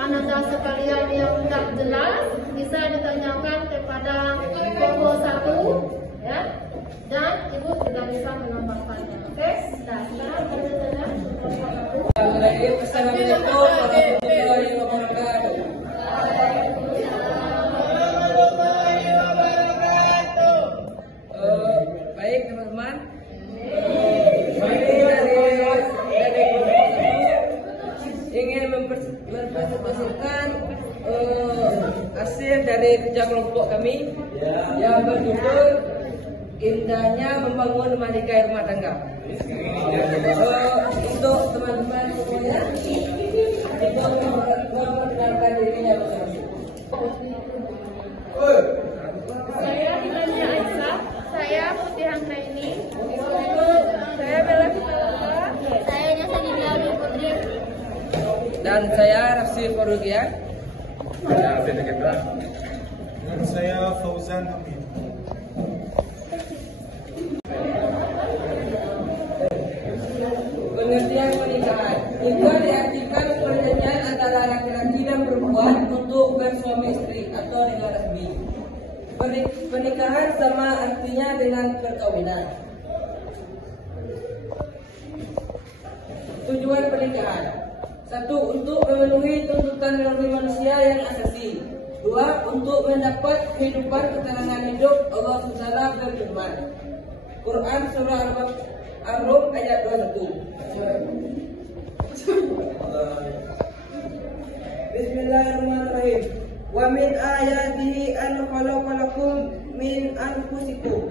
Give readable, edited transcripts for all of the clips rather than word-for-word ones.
Ananda sekalian yang tidak jelas bisa ditanyakan kepada Koko 1 ya, dan Ibu sudah bisa menambahkannya. Oke? Nah, sekarang baik teman-teman, ingin mempresentasikan hasil dari kerja kelompok kami yang berjudul Indahnya Membangun Menikahi Rumah Tangga. Untuk teman-teman semuanya, kita memperkenalkan dirinya bersama. saya Dimania Aisyah, saya Putih Handayani, saya Bella Fitawata, saya Nyasa Dinda Putri, Dan saya Rafsi Farugia. Dan saya Fauzan Hamid. Pengertian pernikahan. Nikah diartikan perjanjian antara laki-laki dan perempuan untuk bersuami istri atau dengan resmi. Pernikahan sama artinya dengan perkawinan. Tujuan pernikahan: 1. Untuk memenuhi tuntutan naluri manusia yang asasi. 2. Untuk mendapat kehidupan ketenangan hidup. Allah SWT berfirman, Quran Surah Ar-Rum ayat 21. Bismillahirrahmanirrahim. Wa min ayatihi an khalaqalakum min anfusikum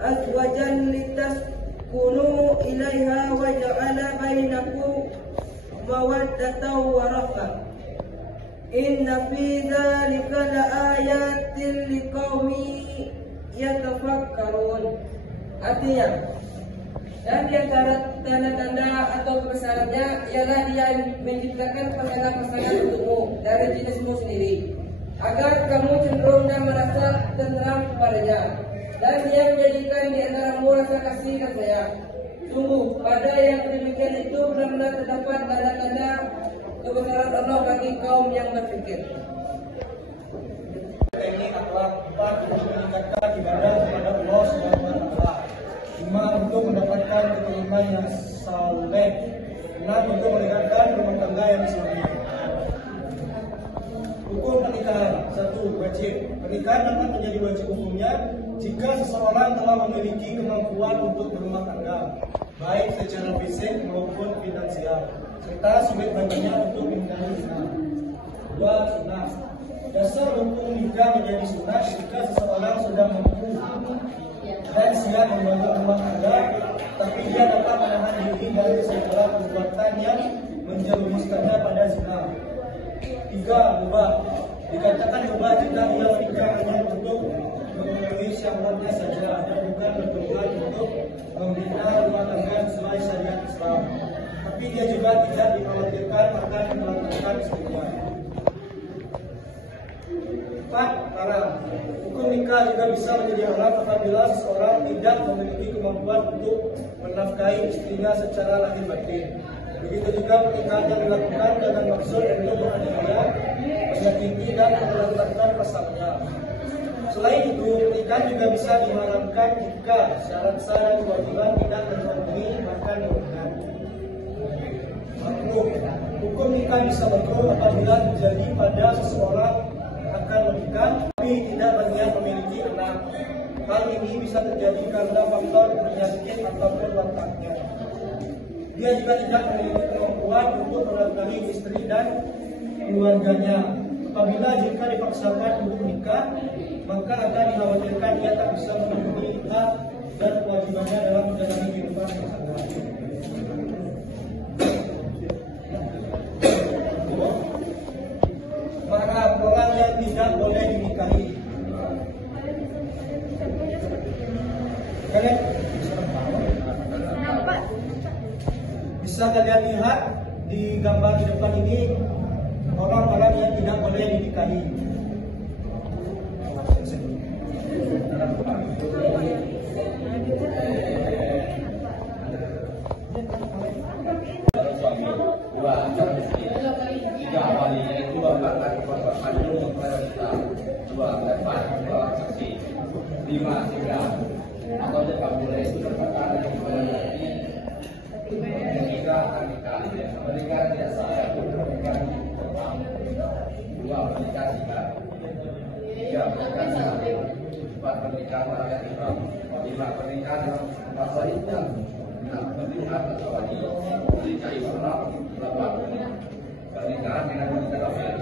azwajan litaskunu ilaiha wa ja'ala bainakum mawaddatan wa rahmah. Inna fi dzalika laayatin liqaumin yatafakkarun. Artinya, dan di antara tanda-tanda atau kebesarannya ialah Dia menciptakan pasangan-pasangan untukmu dari jenismu sendiri, agar kamu cenderung dan merasa tenteram kepadanya, dan Dia menjadikan di antaramu rasa kasih dan sayang. Sungguh, pada yang demikian itu benar-benar terdapat tanda-tanda kebesaran Allah bagi kaum yang berfikir. Ini adalah tempat untuk meningkatkan ibadah kepada Allah SWT. 5. Untuk mendapatkan keturunan yang saleh. 6. Untuk meningkatkan rumah tangga yang islami. Hukum pernikahan. 1. Wajib. Pernikahan dapat menjadi wajib hukumnya jika seseorang telah memiliki kemampuan untuk berumah tangga, baik secara fisik maupun finansial, serta sebaik-baiknya untuk menghindari zina. 2. Sunnah. Dasar hukum nikah menjadi sunnah jika seseorang sudah mampu dan siap membangun rumah tangga, tapi dia dapat menahan diri dari segala perbuatan yang menjerumuskannya pada zina. 3. Mubah. Dikatakan mubah jika ia menikah hanya untuk memenuhi syahwatnya saja dan bukan bertujuan untuk membina rumah tangga sesuai syariat Islam. Tapi dia juga tidak dikhawatirkan akan melantarkan istrinya. 4. Haram. Hukum nikah juga bisa menjadi haram apabila seseorang tidak memiliki kemampuan untuk menafkahi istrinya secara lahir batin. Begitu juga pernikahan yang dilakukan dengan maksud untuk menganiaya, menyakiti dan melantarkan pasangannya. Selain itu, pernikahan juga bisa diharamkan jika syarat-syarat dan kewajiban tidak terpenuhi, bahkan dirugikan. Makruh. Hukum nikah bisa makruh apabila terjadi pada seseorang akan menikah tapi tidak berniat memiliki anak. Hal ini bisa terjadi karena faktor penyakit ataupun wafatnya. Dia juga tidak memiliki kemampuan untuk menafkahi istri dan keluarganya. Apabila jika dipaksakan untuk menikah, maka akan dikhawatirkan dia tak bisa memenuhi hak dan kewajibannya dalam menjalani kehidupan bersama. Mahram, orang yang tidak boleh dinikahi. Kalian bisa kalian lihat di gambar di depan ini orang-orang yang tidak boleh dinikahi. Suami, 2, 3, awali yaitu bapak kandung kita 2 lepas 2 saksi 5 tiga atau jika boleh itu terkait dengan menikah menikah tidak saya pernikahan 2 menikah 3 menikah 4 pernikahan rakyat Islam 5 pernikahan rasa Islam 6 pernikahan atau wali menikah Islam 8 pernikahan dengan wanita kafir.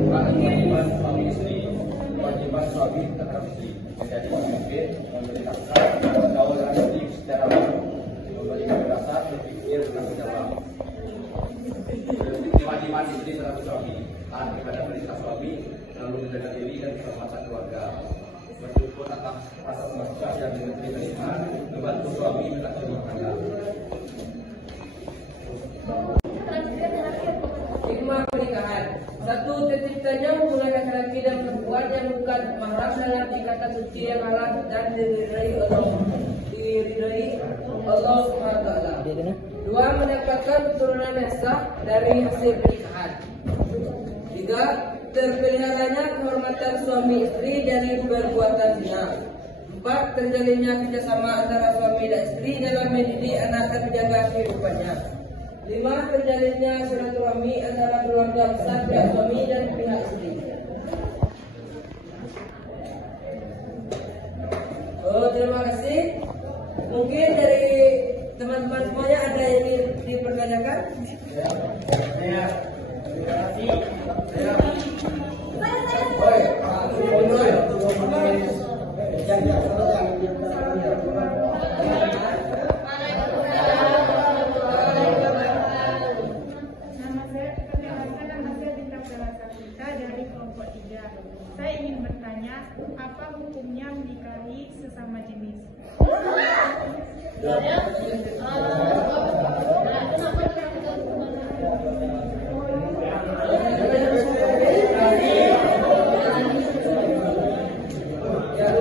Kewajiban suami istri, kewajiban suami terhadap istri menjadi pemimpin, memberi nafkah, bergaul dengan istri secara langsung, memberi kebebasan berpikir dengan dalam. Kewajiban istri terhadap suami, taat kepada perintah suami, lalu menjaga diri dan keselamatan keluarga. Bersyukur atas nafkah yang diterima, membantu suami melakukan rumah tangga. Hikmah pernikahan. 1. Terciptanya hubungan laki-laki dan perempuan yang bukan mahram dalam ikatan suci yang halal dan diridhai Allah Subhanahu wa taala. 2. Mendapatkan keturunan yang sah dari hasil pernikahan. 3. Terpeliharanya kehormatan suami istri dari perbuatan zina. 4. Terjalinnya kerjasama antara suami dan istri dalam mendidik anak dan menjaga kehidupannya. 5. Terjalinnya silaturahmi antara keluarga besar pihak suami dan pihak istri. Terima kasih. Mungkin dari teman-teman semuanya ada yang ingin dipertanyakan? Ya. Dari kelompok 3. Saya ingin bertanya, apa hukumnya menikahi sesama jenis?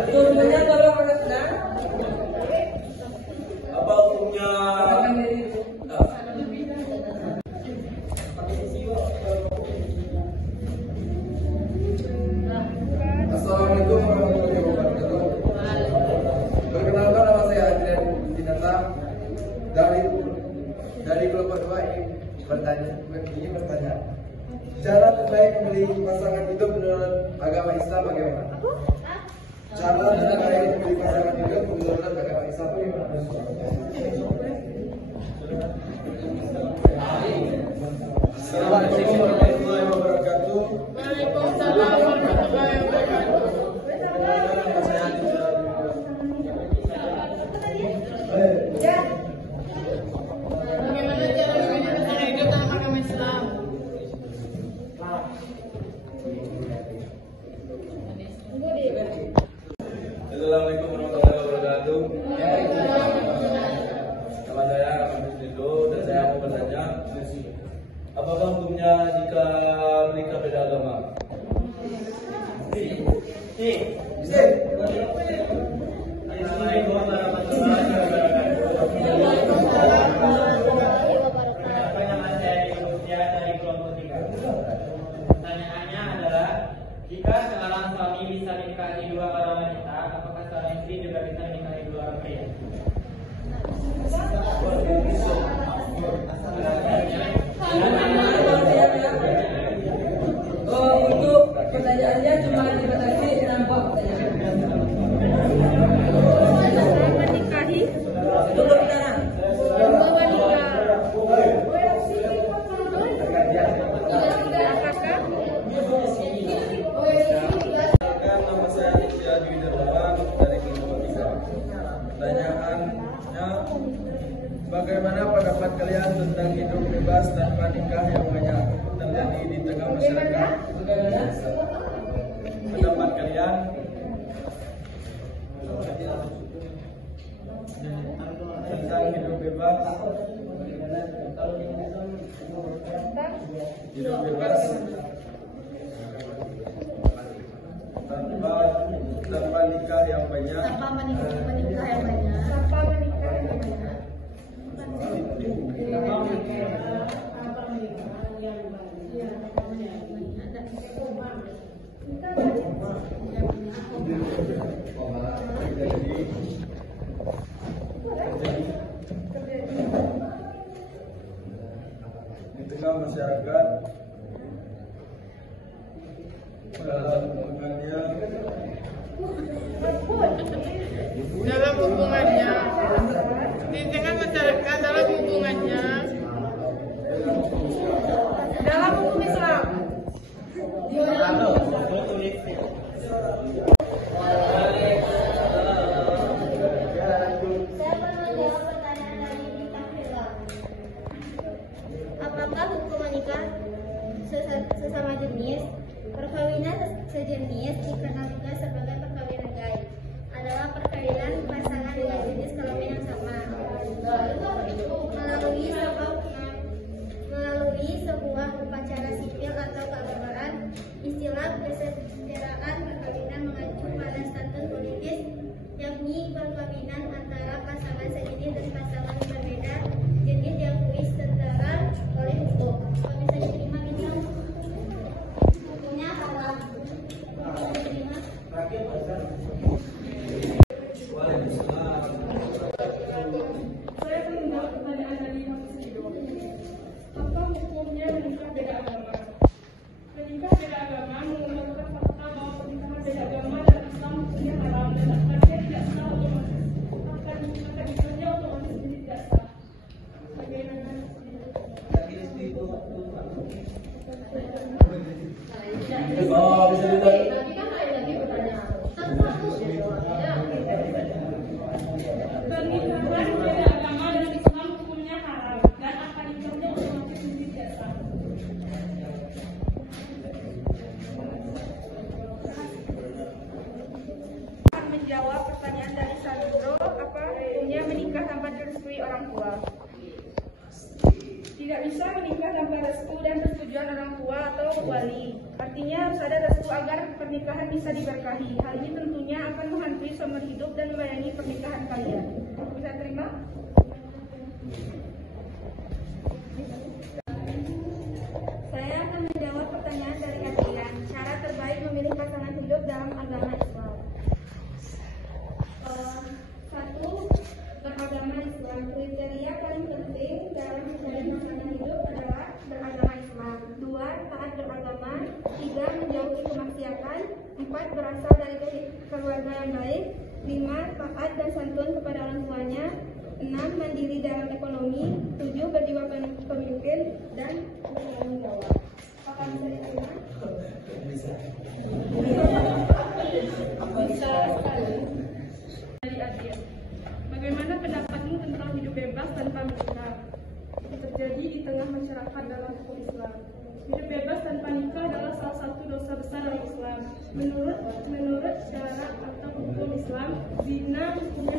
Hukumnya kalau menang, Apa hukumnya? Assalamualaikum warahmatullahi wabarakatuh. Perkenalkan, nama saya Adrian Dinata dari kelompok 2 ingin bertanya. Cara terbaik memilih pasangan hidup menurut agama Islam bagaimana? Cara terbaik memilih pasangan hidup menurut agama Islam bagaimana? Assalamualaikum warahmatullahi wabarakatuh. Waalaikumsalam warahmatullahi wabarakatuh. Bagaimana cara memilih pasangan hidup dalam agama Islam? Assalamualaikum warahmatullahi wabarakatuh. Nama saya Ahmad Ridho dan saya mau bertanya, apakah hukumnya jika menikah beda agama? Assalamualaikum warahmatullahi wabarakatuh. Nama saya Yusya dari kelompok 3. Pertanyaannya adalah, jika seorang suami bisa menikahi 2 orang wanita, apakah seorang istri juga bisa menikahi 2 orang pria? untuk pertanyaannya cuma dibatasi 6 pertanyaan. Menikahi dulu tanah. Nama saya Isya Dwi Dermawan dari kelompok 3. Pertanyaannya, bagaimana pendapat kalian tentang hidup bebas tanpa nikah yang banyak terjadi di tengah masyarakat? Pendapat kalian? Tentang hidup bebas tanpa nikah yang banyak. Tanpa menikah yang banyak. Apa menikah yang banyak? tengah masyarakat dalam hubungannya di tengah masyarakat dalam hubungannya dalam hukum Islam. Apakah hukum menikah sesama jenis, perkawinan sejenis dikenal juga sebagai perkawinan gaib, adalah perkawinan pasangan dengan jenis kelamin yang sama melalui sebuah upacara sipil atau keagamaan. Istilah kesederaan perkawinan mengacu pada status politis, yakni perkawinan antara pasangan sejenis dan pasangan berbeda jenis yang setara oleh hukum. Kalau bisa diterima itu hukumnya haram. Kalau diterima Saya akan menjawab pertanyaan dari Hafiz Ridho. Apa hukumnya menikah beda agama? Menikah beda agama mengungkapkan fakta bahwa pernikahan beda agama dalam Islam hukumnya haram dan akadnya tidak sah otomatis. Akadnya otomatis jadi tidak sah. Bagaimana? Oh, bisa ditanya. tapi kan lain lagi pertanyaan. Pernikahan beda agama dalam Islam hukumnya haram dan akadnya otomatis jadi tidak sah. Akan menjawab pertanyaan dari Sandro, apa hukumnya menikah tanpa direstui orang tua? Tidak bisa menikah tanpa restu dan persetujuan orang tua atau wali. Artinya harus ada restu agar pernikahan bisa diberkahi. Hal ini tentunya akan menghantui seumur hidup dan membayangi pernikahan kalian. Bisa terima? Saya akan menjawab pertanyaan dari Adrian. Cara terbaik memilih pasangan hidup dalam agama Islam. Satu, beragama Islam. Kriteria paling penting dalam mencari pasangan hidup adalah beragama Islam. Dua, taat beragama. Tiga, menjauhi kemaksiatan. Empat, berasal dari keluarga yang baik. Lima, taat dan santun kepada orang tuanya. 6. Mandiri dalam ekonomi. 7. Berjiwa pemimpin dan bertanggung jawab. Apakah bisa diterima? Bisa sekali. Dari Adrian. Bagaimana pendapatmu tentang hidup bebas tanpa menikah? Terjadi di tengah masyarakat dalam hukum Islam. Hidup bebas tanpa nikah adalah salah satu dosa besar dalam Islam. Menurut syarat atau hukum Islam, zina hukumnya